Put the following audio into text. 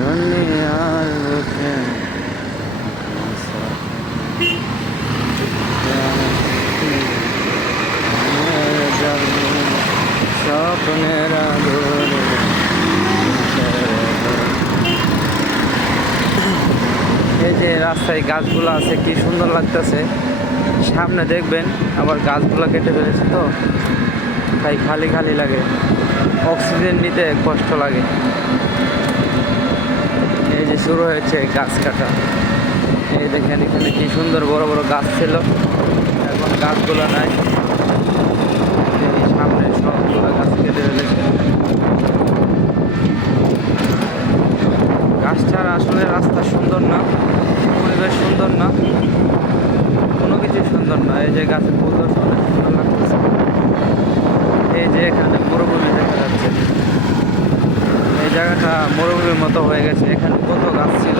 দুনিয়ার বুকে স্বপ্নের আদরে এই যে রাস্তায় গাছগুলো আছে কি সুন্দর লাগতেছে। সামনে দেখবেন আবার গাছগুলো কেটে ফেলেছে তো, তাই খালি খালি লাগে, অক্সিজেন নিতে কষ্ট লাগে। এই যে শুরু হয়েছে গাছ কাটা। এই দেখেন এখানে কি সুন্দর বড় বড় গাছ ছিল, এখন গাছগুলো নাই। এই সামনে সবগুলো গাছ কেটে ফেলেছে। গাছ ছাড়া আসলে রাস্তা সুন্দর না, পরিবেশ সুন্দর না, কোনো কিছু সুন্দর না। এই যে গাছের ফুল সুন্দর লাগতেছে। এই যে এখানে মরুভূমি দেখা যাচ্ছে, এই জায়গাটা মরুভূমির মতো হয়ে গেছে। এখানে কত গাছ ছিল,